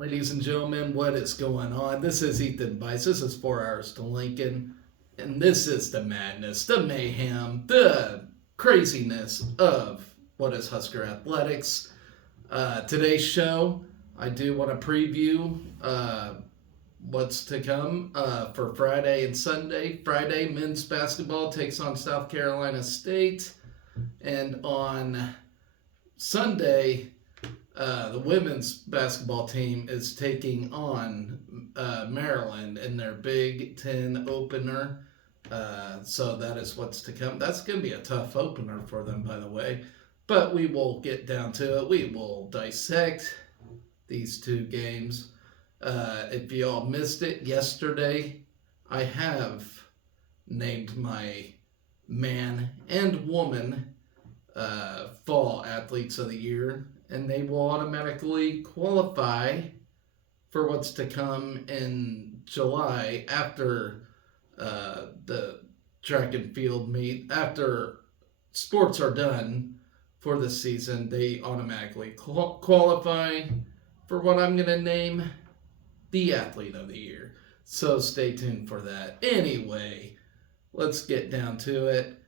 Ladies and gentlemen, what is going on? This is Ethan Bice. This is 4 Hours to Lincoln. And this is the madness, the mayhem, the craziness of what is Husker Athletics. Today's show, I do want to preview what's to come for Friday and Sunday. Friday, men's basketball takes on South Carolina State. And on Sunday, the women's basketball team is taking on Maryland in their Big Ten opener. So that is what's to come. That's going to be a tough opener for them, by the way. But we will get down to it. We will dissect these two games. If you all missed it yesterday, I have named my man and woman fall athletes of the year, and they will automatically qualify for what's to come in July after the track and field meet. After sports are done for the season, they automatically qualify for what I'm going to name the athlete of the year. So stay tuned for that. Anyway, let's get down to it.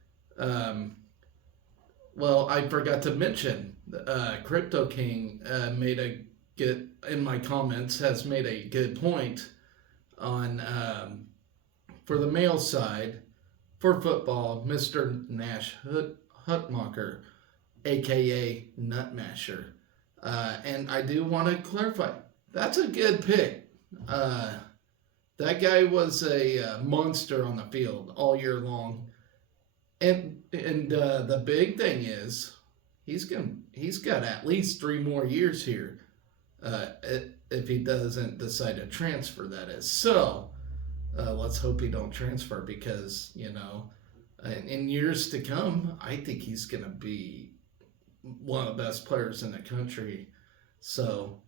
Well, I forgot to mention, Crypto King made a good, in my comments, has made a good point on, for the male side, for football, Mr. Nash Hutmacher, aka Nutmasher. And I do want to clarify, that's a good pick. That guy was a monster on the field all year long. And the big thing is he's got at least 3 more years here, if he doesn't decide to transfer. That is so. Let's hope he don't transfer because in years to come, I think he's gonna be one of the best players in the country. So,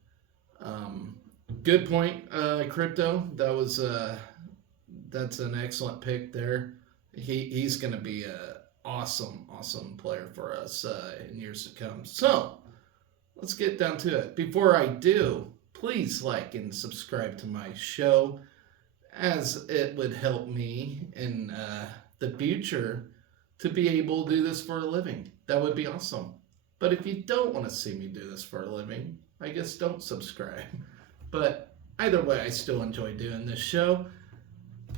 good point, Crypto. That's an excellent pick there. He's going to be an awesome player for us in years to come. So, let's get down to it. Before I do, please like and subscribe to my show, as it would help me in the future to be able to do this for a living. That would be awesome. But if you don't want to see me do this for a living, I guess don't subscribe. But either way, I still enjoy doing this show.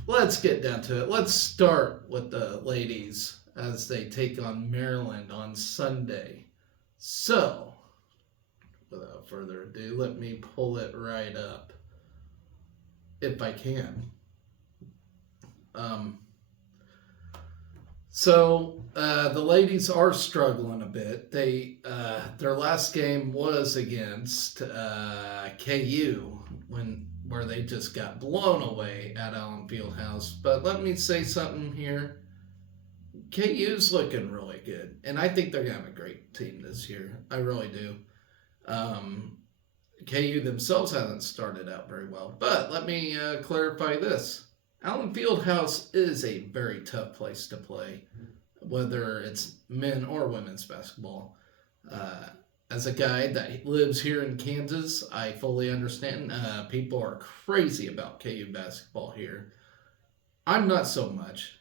Let's get down to it. Let's start with the ladies as they take on Maryland on Sunday. So, without further ado, let me pull it right up, if I can. So the ladies are struggling a bit. Their last game was against KU where they just got blown away at Allen Fieldhouse. But let me say something here. KU's looking really good, and I think they're going to have a great team this year. I really do. KU themselves hasn't started out very well. But let me clarify this. Allen Fieldhouse is a very tough place to play, whether it's men or women's basketball. As a guy that lives here in Kansas, I fully understand. People are crazy about KU basketball here. I'm not so much.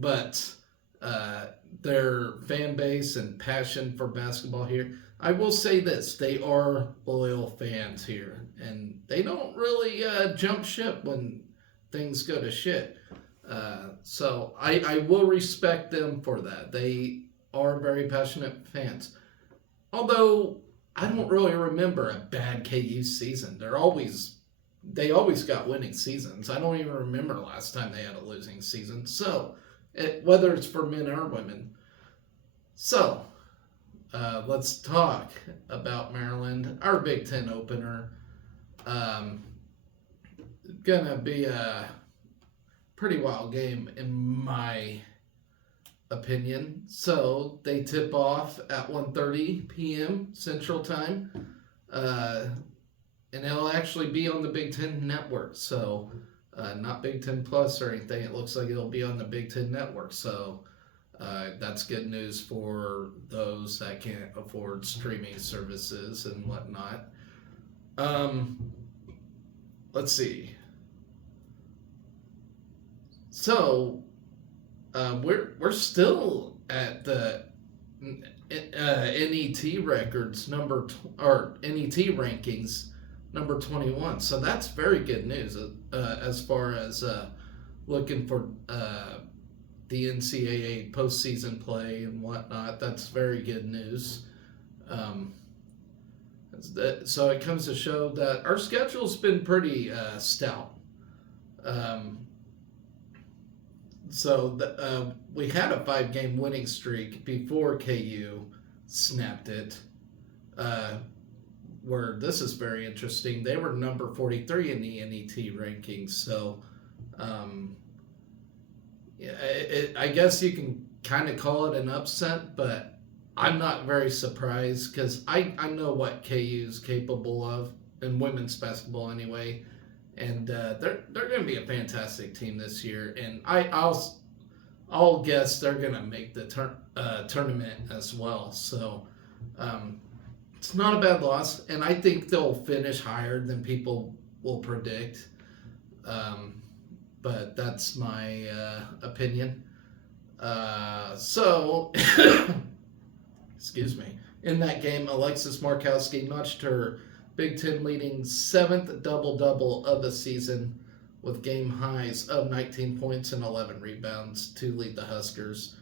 But their fan base and passion for basketball here, I will say this, they are loyal fans here, and they don't really jump ship when things go to shit. So I will respect them for that. They are very passionate fans. Although I don't really remember a bad KU season. They always got winning seasons. I don't even remember last time they had a losing season. So whether it's for men or women. So let's talk about Maryland, our Big Ten opener. Gonna be a pretty wild game in my opinion. So they tip off at 1:30 p.m. Central Time, and it'll actually be on the Big Ten Network. So not Big Ten Plus or anything. It looks like it'll be on the Big Ten Network. So that's good news for those that can't afford streaming services and whatnot. Um, let's see. So we're still at the NET records or NET rankings number 21. So that's very good news as far as looking for the NCAA postseason play and whatnot. That's very good news. Um, so it comes to show that our schedule's been pretty stout. Um, we had a 5-game winning streak before KU snapped it. Where this is very interesting, they were number 43 in the NET rankings. So, I guess you can kind of call it an upset, but I'm not very surprised because I know what KU's capable of in women's basketball anyway, and they're going to be a fantastic team this year. And I'll guess they're going to make the tournament as well. So it's not a bad loss, and I think they'll finish higher than people will predict. But that's my opinion. Excuse me. In that game, Alexis Markowski notched her Big Ten leading 7th double-double of the season with game highs of 19 points and 11 rebounds to lead the Huskers.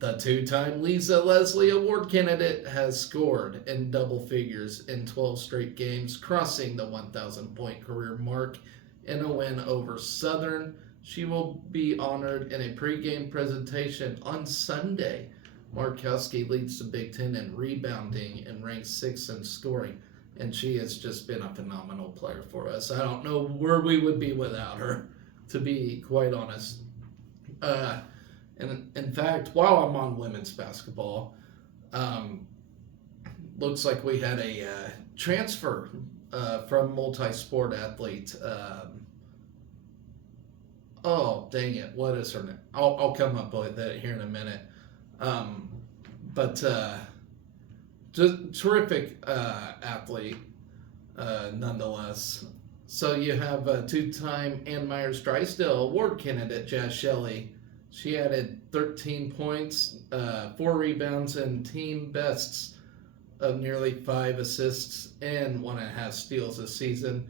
The 2-time Lisa Leslie Award candidate has scored in double figures in 12 straight games, crossing the 1,000-point career mark in a win over Southern. She will be honored in a pregame presentation on Sunday. Markowski leads the Big Ten in rebounding and ranks 6th in scoring, and she has just been a phenomenal player for us. I don't know where we would be without her, to be quite honest. And in fact, while I'm on women's basketball, looks like we had a transfer from multi-sport athlete. Oh, dang it. What is her name? I'll come up with it here in a minute. But just terrific athlete nonetheless. So you have a 2-time Ann Myers Drysdale Award candidate, Jazz Shelley. She added 13 points, 4 rebounds, and team bests of nearly 5 assists and 1.5 steals this season.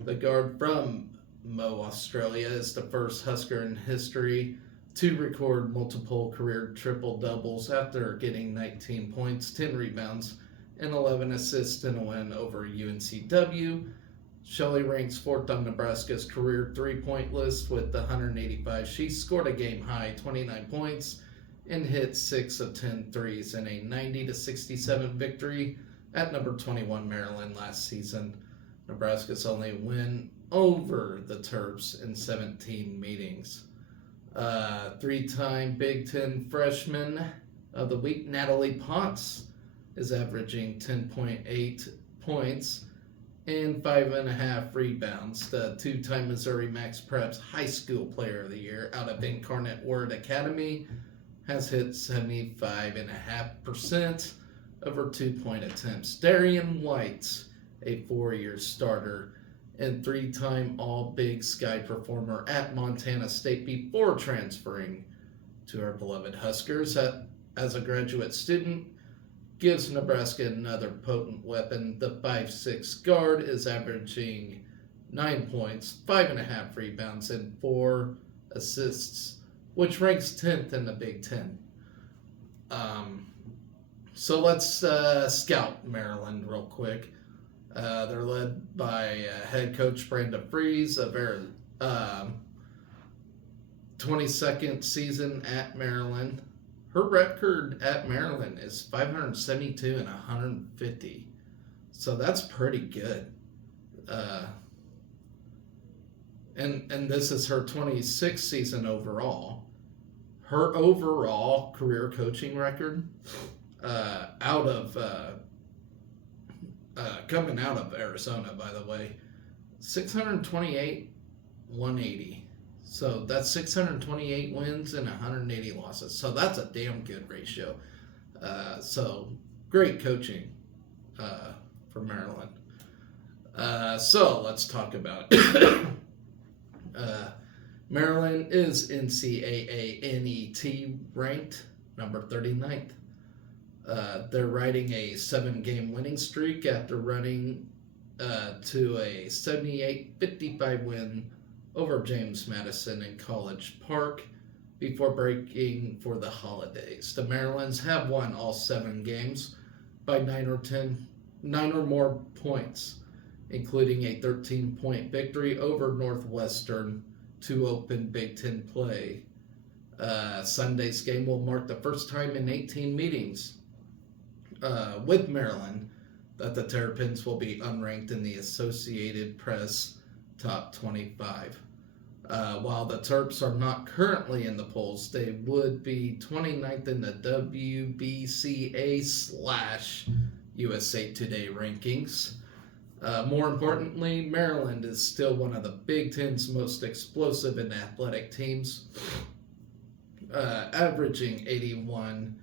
The guard from Mo, Australia, is the first Husker in history to record multiple career triple-doubles after getting 19 points, 10 rebounds, and 11 assists in a win over UNCW. Shelley ranks 4th on Nebraska's career three-point list with 185. She scored a game-high 29 points and hit 6 of 10 threes in a 90-67 victory at number 21 Maryland last season. Nebraska's only win over the Terps in 17 meetings. 3-time Big Ten Freshman of the Week, Natalie Potts, is averaging 10.8 points and 5.5 rebounds. The 2-time Missouri Max Preps High School Player of the Year out of Incarnate Word Academy has hit 75.5% of her 2-point attempts. Darian White, a 4-year starter and 3-time All-Big Sky performer at Montana State before transferring to our beloved Huskers as a graduate student, gives Nebraska another potent weapon. The 5'6" guard is averaging 9 points, 5.5 rebounds, and 4 assists, which ranks 10th in the Big Ten. So let's scout Maryland real quick. They're led by head coach Brenda Fries, a very 22nd season at Maryland. Her record at Maryland is 572 and 150. So that's pretty good. And this is her 26th season overall. Her overall career coaching record coming out of Arizona, by the way, 628, 180. So that's 628 wins and 180 losses. So that's a damn good ratio. So great coaching for Maryland. So let's talk about it. Maryland is NCAA NET ranked number 39th. They're riding a 7-game winning streak after running to a 78-55 win over James Madison in College Park before breaking for the holidays. The Marylands have won all 7 games by 9 or more points, including a 13-point victory over Northwestern to open Big Ten play. Sunday's game will mark the first time in 18 meetings with Maryland that the Terrapins will be unranked in the Associated Press Top 25. While the Terps are not currently in the polls, they would be 29th in the WBCA/USA Today rankings. More importantly, Maryland is still one of the Big Ten's most explosive and athletic teams, averaging 81,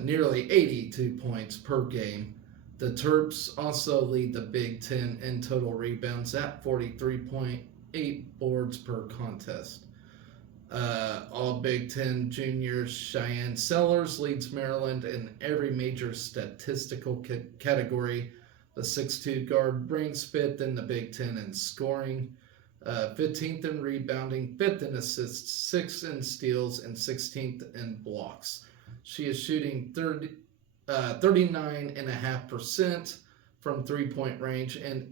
nearly 82 points per game. The Terps also lead the Big Ten in total rebounds at 43.8 boards per contest. All Big Ten junior Cheyenne Sellers leads Maryland in every major statistical category. The 6'2 guard ranks 5th in the Big Ten in scoring, 15th in rebounding, 5th in assists, 6th in steals, and 16th in blocks. She is shooting 39.5% from three-point range and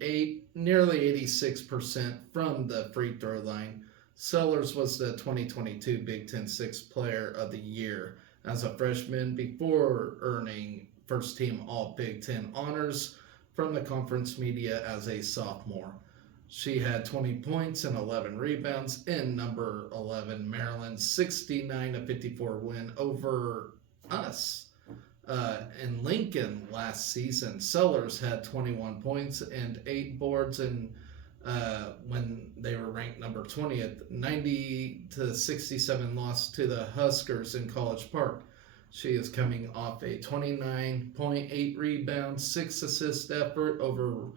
nearly 86% from the free throw line. Sellers was the 2022 Big Ten Sixth Player of the Year as a freshman before earning first-team All-Big Ten honors from the conference media as a sophomore. She had 20 points and 11 rebounds in number 11 Maryland's 69-54 win over us. In Lincoln last season, Sellers had 21 points and 8 boards and when they were ranked number 20th, 90-67 loss to the Huskers in College Park. She is coming off a 29.8 rebound, 6 assist effort over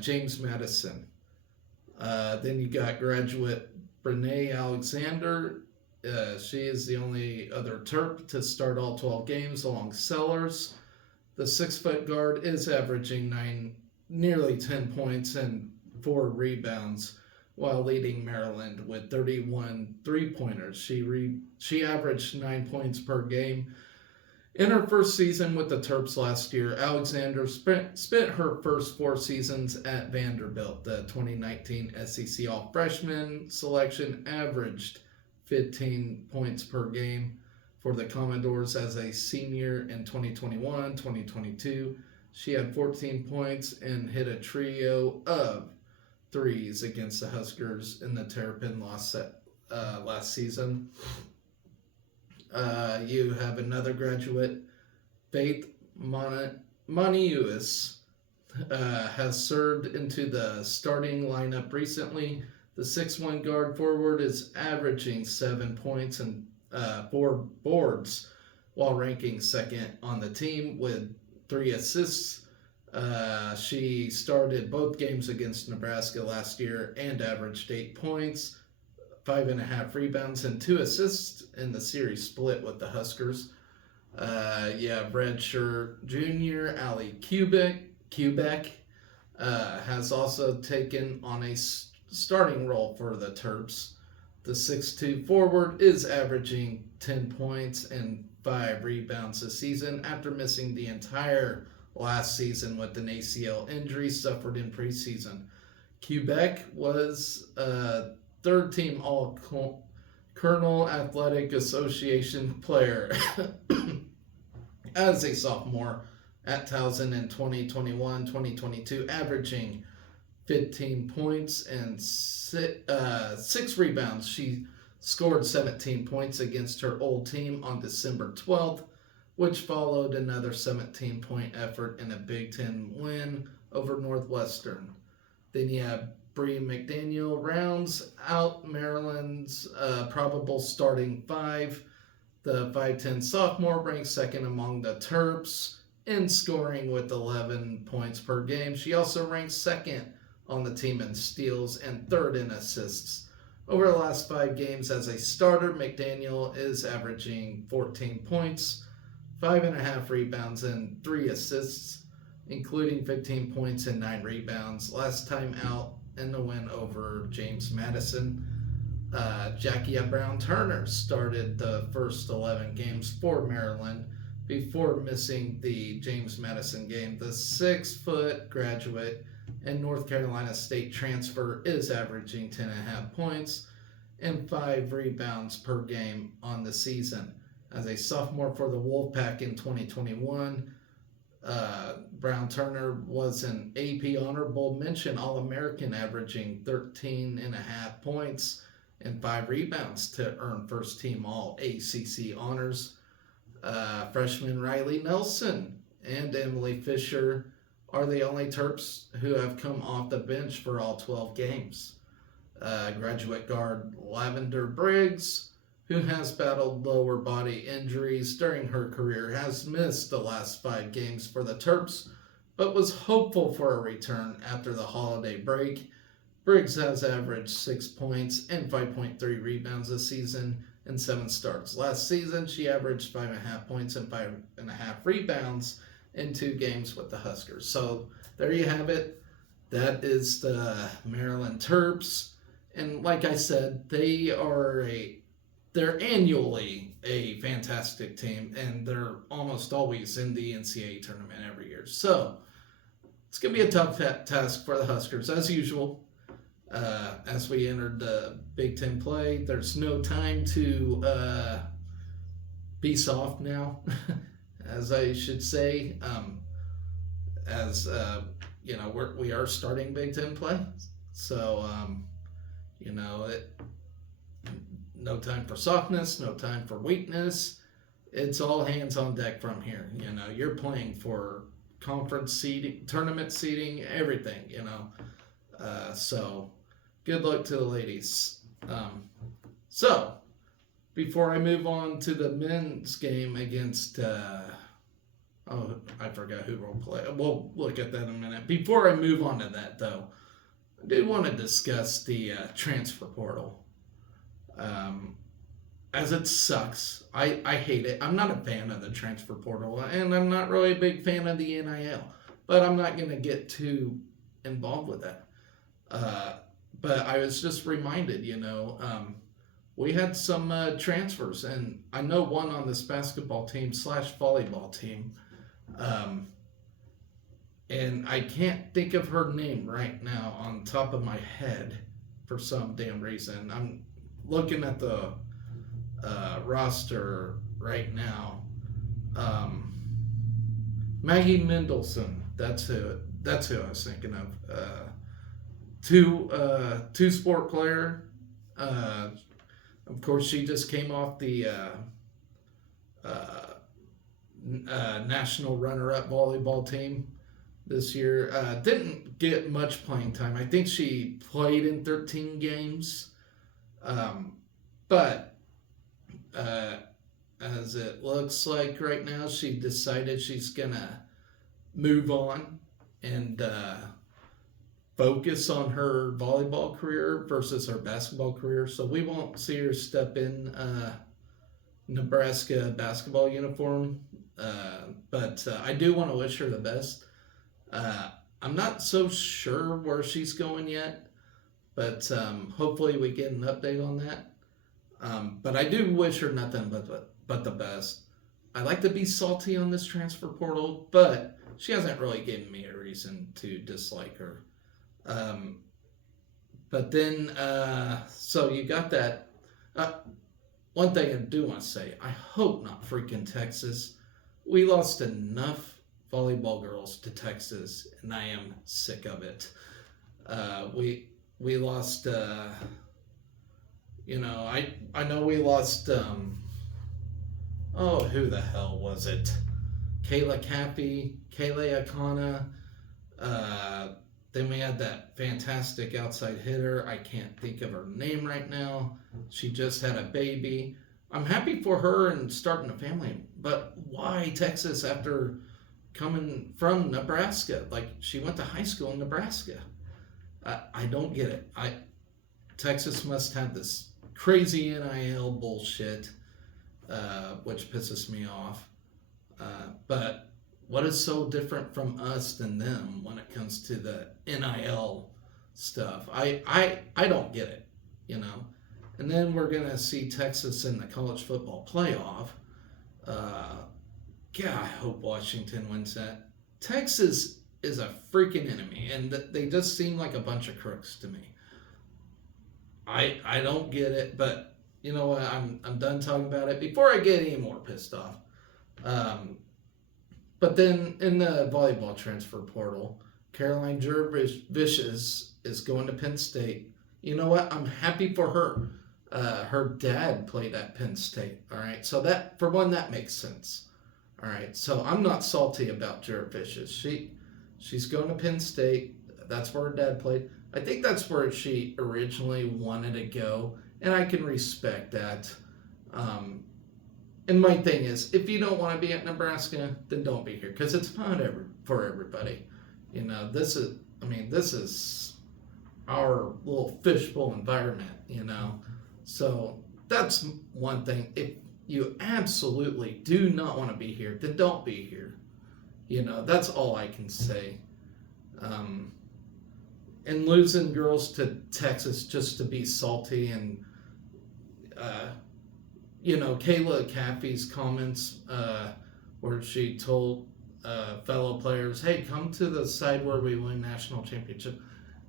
James Madison. Then you got graduate Brene Alexander. She is the only other Terp to start all 12 games along Sellers. The 6-foot guard is averaging nearly 10 points and 4 rebounds while leading Maryland with 31 three-pointers. She averaged 9 points per game. In her first season with the Terps last year, Alexander spent her first 4 seasons at Vanderbilt. The 2019 SEC All-Freshman selection averaged 15 points per game for the Commodores as a senior in 2021-2022. She had 14 points and hit a trio of threes against the Huskers in the Terrapin loss last season. You have another graduate, Faith Moniuis, has served into the starting lineup recently. The 6'1 guard forward is averaging 7 points and 4 boards while ranking second on the team with 3 assists. She started both games against Nebraska last year and averaged 8 points, 5.5 rebounds, and 2 assists in the series split with the Huskers. You have redshirt junior Ali Quebec has also taken on a starting role for the Terps. The 6'2 forward is averaging 10 points and 5 rebounds this season after missing the entire last season with an ACL injury suffered in preseason. Quebec was a third-team All-Colonel Athletic Association player as a sophomore at Towson in 2021-2022, averaging 15 points and 6 rebounds. She scored 17 points against her old team on December 12th, which followed another 17-point effort in a Big Ten win over Northwestern. Then you have Bree McDaniel rounds out Maryland's probable starting 5. The 5'10 sophomore ranks second among the Terps in scoring with 11 points per game. She also ranks second on the team in steals and third in assists. Over the last 5 games as a starter, McDaniel is averaging 14 points, 5.5 rebounds, and 3 assists, including 15 points and 9 rebounds. Last time out in the win over James Madison, Jackie Brown Turner started the first 11 games for Maryland before missing the James Madison game. The 6-foot graduate and North Carolina State transfer is averaging 10.5 points and 5 rebounds per game on the season. As a sophomore for the Wolfpack in 2021, Brown Turner was an AP Honorable Mention All-American, averaging 13.5 points and 5 rebounds to earn first team All-ACC honors. Freshman Riley Nelson and Emily Fisher are the only Terps who have come off the bench for all 12 games. Graduate guard Lavender Briggs, who has battled lower body injuries during her career, has missed the last 5 games for the Terps, but was hopeful for a return after the holiday break. Briggs has averaged 6 points and 5.3 rebounds this season in 7 starts. Last season, she averaged 5.5 points and 5.5 rebounds in 2 games with the Huskers. So there you have it. That is the Maryland Terps. And like I said, they're annually a fantastic team, and they're almost always in the NCAA tournament every year. So it's going to be a tough task for the Huskers, as usual. As we entered the Big Ten play, there's no time to be soft now, as I should say. We are starting Big Ten play, so no time for softness, no time for weakness. It's all hands on deck from here. You're playing for conference seeding, tournament seeding, everything. So good luck to the ladies. So before I move on to the men's game against, I forgot who will play. We'll look at that in a minute. Before I move on to that, though, I did want to discuss the transfer portal. As it sucks. I hate it. I'm not a fan of the transfer portal, and I'm not really a big fan of the NIL, but I'm not going to get too involved with that. But I was just reminded, we had some transfers, and I know one on this basketball team / volleyball team, and I can't think of her name right now on top of my head for some damn reason. I'm looking at the roster right now. Maggie Mendelson, that's who I was thinking of. Two sport player. Of course, she just came off the national runner-up volleyball team this year. Didn't get much playing time. I think she played in 13 games. But as it looks like right now, she decided she's gonna move on and focus on her volleyball career versus her basketball career. So we won't see her step in Nebraska basketball uniform. But I do want to wish her the best. I'm not so sure where she's going yet, but hopefully we get an update on that. But I do wish her nothing but the best. I like to be salty on this transfer portal, but she hasn't really given me a reason to dislike her. But then, so you got that. One thing I do want to say, I hope not freaking Texas. We lost enough volleyball girls to Texas, and I am sick of it. We lost, I know we lost, who the hell was it? Kayla Cappy, Kayla Akana. Then we had that fantastic outside hitter. I can't think of her name right now. She just had a baby. I'm happy for her and starting a family, but why Texas after coming from Nebraska. Like, she went to high school in Nebraska. I don't get it. Texas must have this crazy NIL bullshit, which pisses me off. But what is so different from us than them when it comes to the NIL stuff? I don't get it, you know. And then we're gonna see Texas in the college football playoff. God, I hope Washington wins that. Texas is a freaking enemy, and they just seem like a bunch of crooks to me. I don't get it, but you know what? I'm done talking about it before I get any more pissed off. But then in the volleyball transfer portal, Caroline Jurevicius is going to Penn State. You know what? I'm happy for her. Her dad played at Penn State. All right, so that, for one, that makes sense. All right, so I'm not salty about Jurevicius. She's going to Penn State. That's where her dad played. I think that's where she originally wanted to go, and I can respect that. And my thing is, if you don't want to be at Nebraska, then don't be here, because it's not for everybody. You know, this is our little fishbowl environment, you know. So that's one thing. If you absolutely do not want to be here, then don't be here. You know, that's all I can say. And losing girls to Texas just to be salty, and you know, Kayla Caffey's comments where she told fellow players, hey, come to the side where we win national championship.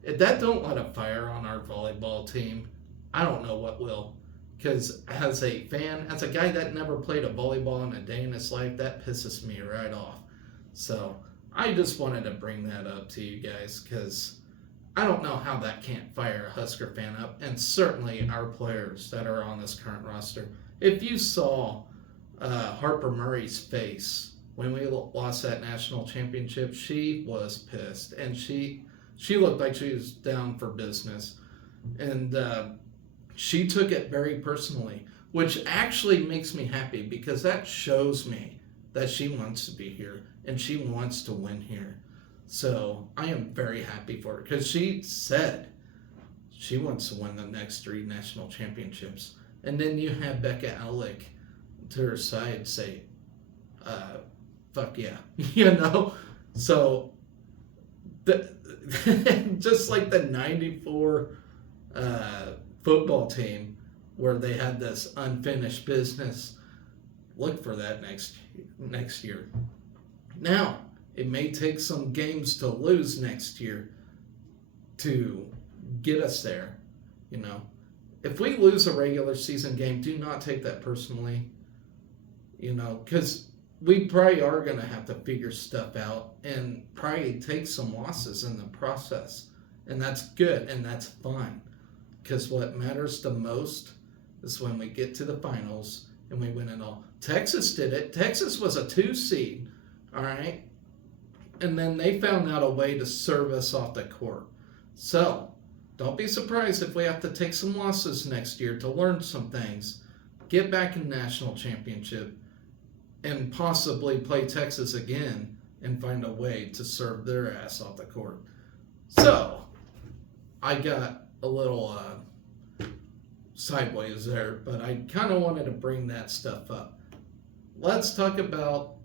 If that don't light a fire on our volleyball team, I don't know what will. Because as a fan, as a guy that never played a volleyball in a day in his life, that pisses me right off. So I just wanted to bring that up to you guys, because I don't know how that can't fire a Husker fan up, and certainly our players that are on this current roster. If you saw Harper Murray's face when we lost that national championship, she was pissed, and she looked like she was down for business, and she took it very personally, which actually makes me happy, because that shows me that she wants to be here and she wants to win here. So I am very happy for her, because she said she wants to win the next 3 national championships. And then you have Becca Allick to her side say, fuck yeah, you know? So just like the 94 football team where they had this unfinished business, look for that next year. Now, it may take some games to lose next year to get us there, you know. If we lose a regular season game, do not take that personally, you know, because we probably are going to have to figure stuff out and probably take some losses in the process. And that's good, and that's fine, because what matters the most is when we get to the finals and we win it all. Texas did it. Texas was a 2 seed, all right? And then they found out a way to serve us off the court. So don't be surprised if we have to take some losses next year to learn some things, get back in national championship, and possibly play Texas again and find a way to serve their ass off the court. So I got a little sideways there, but I kind of wanted to bring that stuff up. Let's talk about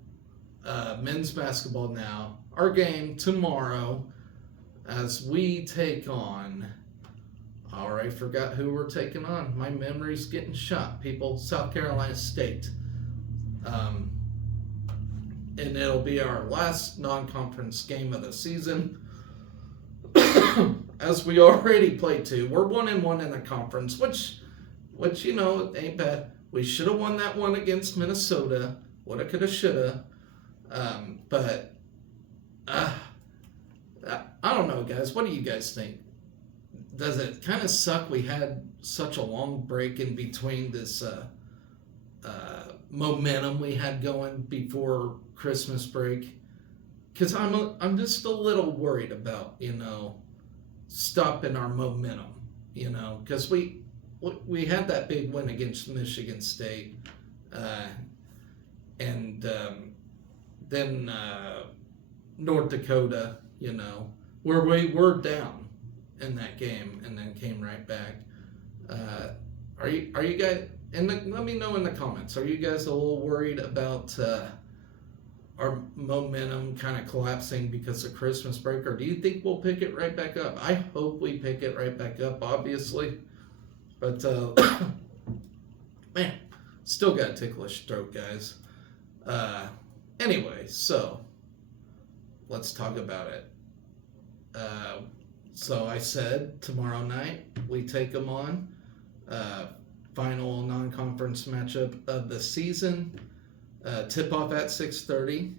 men's basketball now. Our game tomorrow, as we take on, I forgot who we're taking on. My memory's getting shot, people. South Carolina State. And it'll be our last non-conference game of the season. As we already played 2. We're 1-1 in the conference, which you know, ain't bad. We should have won that one against Minnesota. Woulda, coulda, shoulda. But I don't know, guys. What do you guys think? Does it kind of suck we had such a long break in between this momentum we had going before Christmas break? Because I'm just a little worried about, you know, stopping our momentum, you know, because we had that big win against Michigan State, and then North Dakota, where we were down in that game and then came right back. Are you guys? Let me know in the comments. Are you guys a little worried about our momentum kind of collapsing because of Christmas break, or do you think we'll pick it right back up? I hope we pick it right back up, obviously, but man, still got a ticklish throat, guys. Anyway, so let's talk about it. So I said tomorrow night we take them on. Final non-conference matchup of the season. Tip-off at 6:30.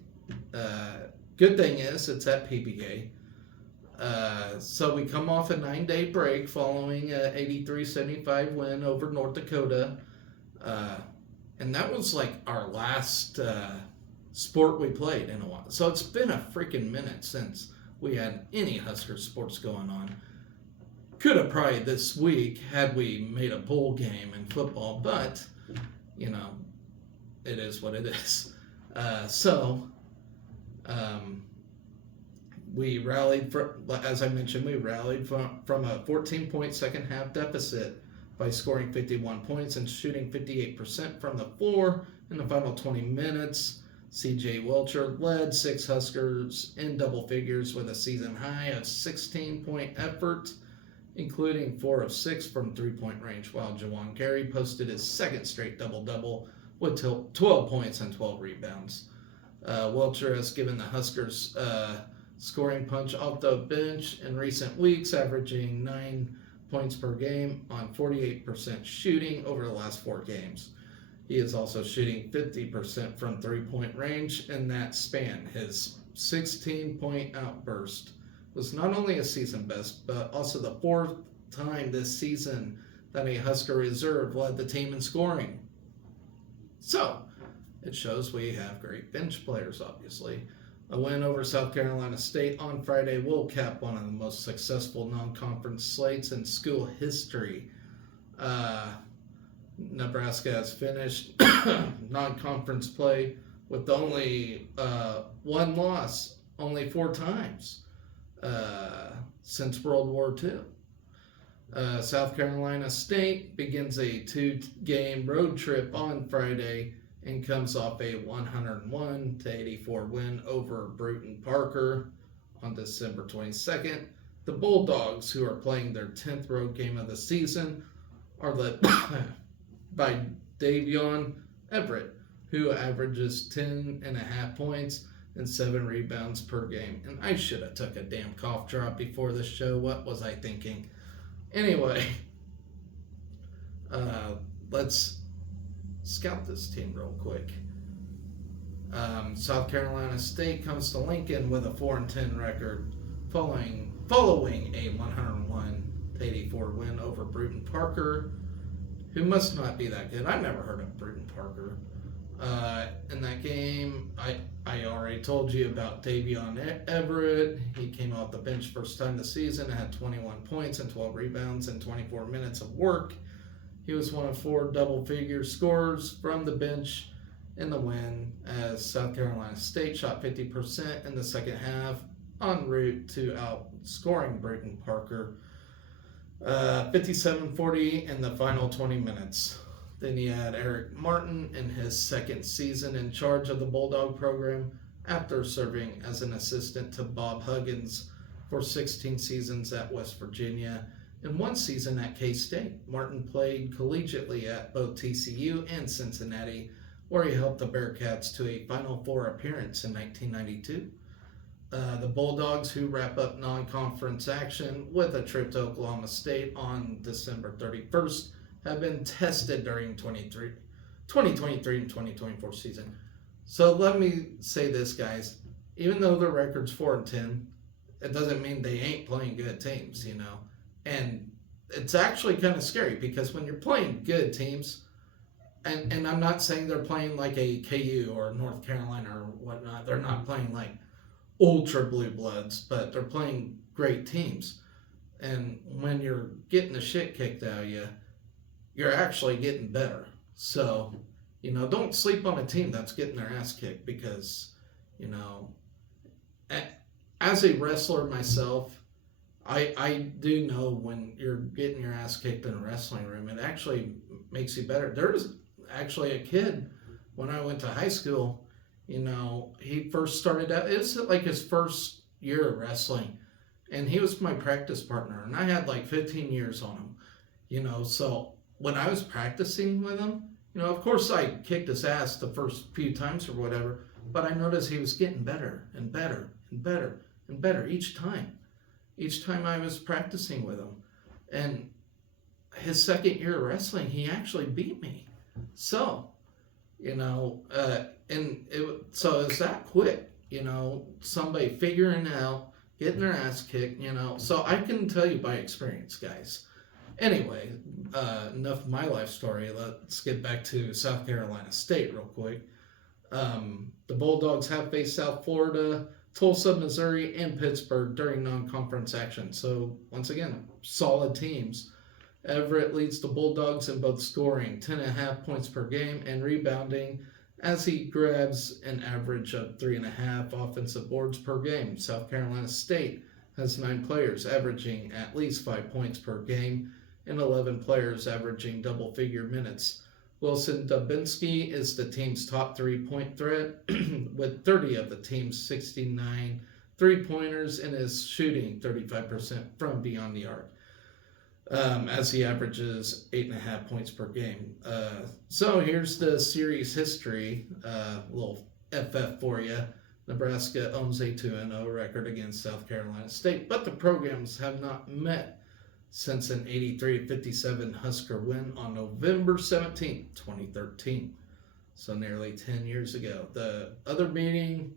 Good thing is it's at PBA. So we come off a 9-day break following an 83-75 win over North Dakota. And that was like our last sport we played in a while. So it's been a freaking minute since we had any Husker sports going on. Could have probably this week had we made a bowl game in football, but, it is what it is. We rallied, as I mentioned, from a 14-point second half deficit by scoring 51 points and shooting 58% from the floor in the final 20 minutes. C.J. Welcher led 6 Huskers in double figures with a season high of 16-point effort, including 4 of 6 from three-point range, while Juwan Gary posted his second straight double-double with 12 points and 12 rebounds. Welcher has given the Huskers scoring punch off the bench in recent weeks, averaging 9 points per game on 48% shooting over the last 4 games. He is also shooting 50% from three-point range in that span. His 16-point outburst was not only a season best, but also the 4th time this season that a Husker reserve led the team in scoring. So, it shows we have great bench players, obviously. A win over South Carolina State on Friday will cap one of the most successful non-conference slates in school history. Nebraska has finished non-conference play with only one loss, only 4 times since World War II. South Carolina State begins a 2-game road trip on Friday and comes off a 101-84 win over Bruton Parker on December 22nd. The Bulldogs, who are playing their 10th road game of the season, are led by Davion Everett, who averages 10.5 points and 7 rebounds per game. And I should have took a damn cough drop before this show. What was I thinking? Anyway, let's scout this team real quick. South Carolina State comes to Lincoln with a 4-10 record, following a 101-84 win over Bruton Parker, who must not be that good. I've never heard of Bruton Parker. In that game, I already told you about Davion Everett. He came off the bench first time this season, had 21 points and 12 rebounds in 24 minutes of work. He was one of 4 double-figure scorers from the bench in the win, as South Carolina State shot 50% in the second half, en route to outscoring Bruton Parker 57-40 in the final 20 minutes. Then you had Eric Martin in his second season in charge of the Bulldog program after serving as an assistant to Bob Huggins for 16 seasons at West Virginia and 1 season at K-State. Martin played collegiately at both TCU and Cincinnati, where he helped the Bearcats to a Final Four appearance in 1992. The Bulldogs, who wrap up non-conference action with a trip to Oklahoma State on December 31st, have been tested during 2023 and 2024 season. So let me say this, guys. Even though their record's 4-10, it doesn't mean they ain't playing good teams, And it's actually kind of scary because when you're playing good teams, and I'm not saying they're playing like a KU or North Carolina or whatnot. They're not playing like ultra blue bloods, but they're playing great teams. And when you're getting the shit kicked out of you, you're actually getting better. So, don't sleep on a team that's getting their ass kicked because, You know, as a wrestler myself, I do know when you're getting your ass kicked in a wrestling room, it actually makes you better. There's actually a kid when I went to high school, he first started out, it was like his first year of wrestling, and he was my practice partner, and I had like 15 years on him, so when I was practicing with him, of course I kicked his ass the first few times or whatever, but I noticed he was getting better and better and better and better each time I was practicing with him. And his second year of wrestling, he actually beat me. So, so it's that quick, somebody figuring out, getting their ass kicked, So I can tell you by experience, guys. Anyway, enough of my life story. Let's get back to South Carolina State real quick. The Bulldogs have faced South Florida, Tulsa, Missouri, and Pittsburgh during non-conference action. So, once again, solid teams. Everett leads the Bulldogs in both scoring 10.5 points per game and rebounding as he grabs an average of 3.5 offensive boards per game. South Carolina State has 9 players averaging at least 5 points per game and 11 players averaging double-figure minutes. Wilson Dubinsky is the team's top three-point threat with 30 of the team's 69 three-pointers and is shooting 35% from beyond the arc, as he averages 8.5 points per game. So here's the series history, little FF for you. Nebraska owns a 2-0 record against South Carolina State, but the programs have not met since an 83-57 Husker win on November 17, 2013. So nearly 10 years ago. The other meeting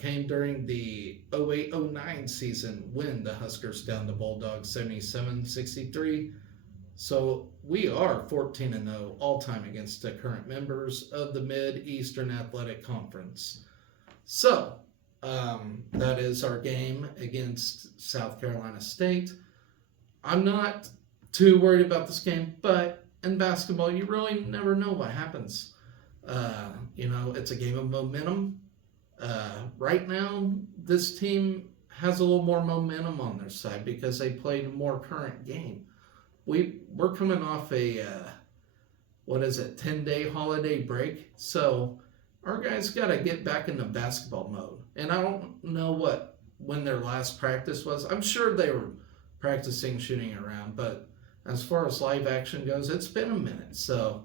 came during the 08-09 season when the Huskers downed the Bulldogs 77-63. So we are 14-0 all-time against the current members of the Mid-Eastern Athletic Conference. So that is our game against South Carolina State. I'm not too worried about this game, but in basketball, you really never know what happens. It's a game of momentum. Right now, this team has a little more momentum on their side because they played a more current game. We're coming off a 10-day holiday break, so our guys got to get back into basketball mode. And I don't know when their last practice was. I'm sure they were practicing shooting around, but as far as live action goes, it's been a minute. So,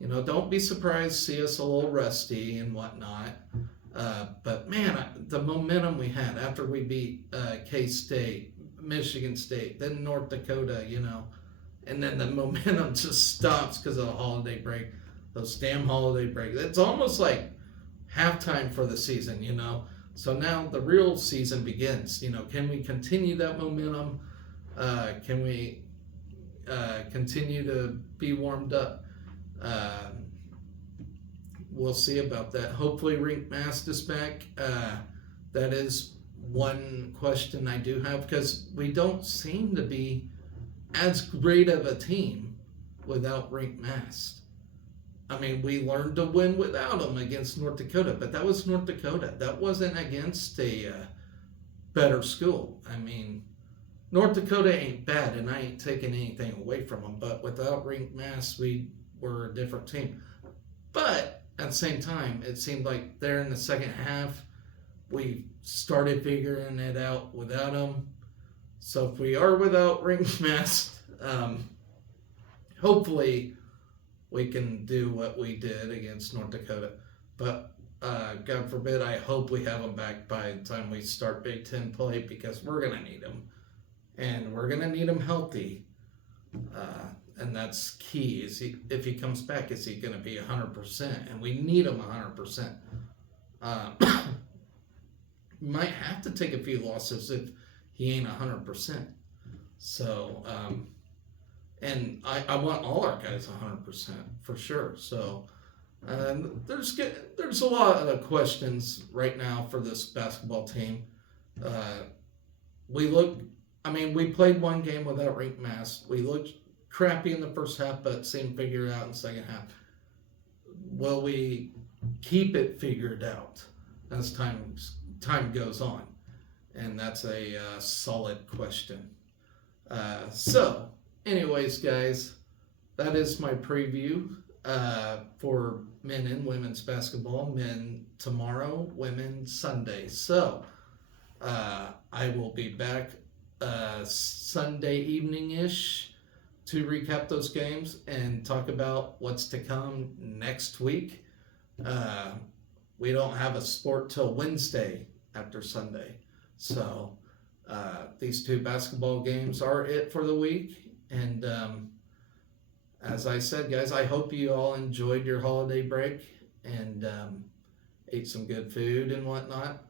don't be surprised to see us a little rusty and whatnot. But man, the momentum we had after we beat K-State, Michigan State, then North Dakota, and then the momentum just stops because of the holiday break, those damn holiday breaks. It's almost like halftime for the season, So now the real season begins. Can we continue that momentum? Can we continue to be warmed up? We'll see about that. Hopefully Rienk Mast is back. That is one question I do have because we don't seem to be as great of a team without Rienk Mast. I mean, we learned to win without him against North Dakota, but that was North Dakota. That wasn't against a better school. I mean, North Dakota ain't bad, and I ain't taking anything away from them, but without Rienk Mast, we were a different team. But at the same time, it seemed like there in the second half, we started figuring it out without him. So if we are without Rienk Mast, hopefully we can do what we did against North Dakota. But God forbid, I hope we have him back by the time we start Big Ten play because we're going to need him. And we're going to need him healthy. And that's key. If he comes back, is he going to be 100%? And we need him 100%. Might have to take a few losses if he ain't 100%. So, and I want all our guys 100% for sure. So, there's a lot of questions right now for this basketball team. We played one game without Rienk Mast. We looked crappy in the first half, but seemed figured out in the second half. Will we keep it figured out? as time goes on? And that's a solid question. So, anyways, guys, that is my preview for men and women's basketball. Men tomorrow, women Sunday. So, I will be back Sunday evening ish to recap those games and talk about what's to come next week. We don't have a sport till Wednesday after Sunday. So these two basketball games are it for the week. And as I said, guys, I hope you all enjoyed your holiday break and ate some good food and whatnot.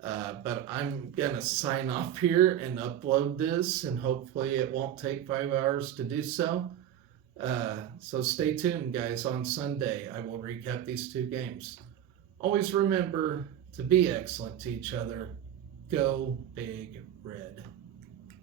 But I'm going to sign off here and upload this, and hopefully it won't take 5 hours to do so. So stay tuned, guys. On Sunday, I will recap these two games. Always remember to be excellent to each other. Go Big Red.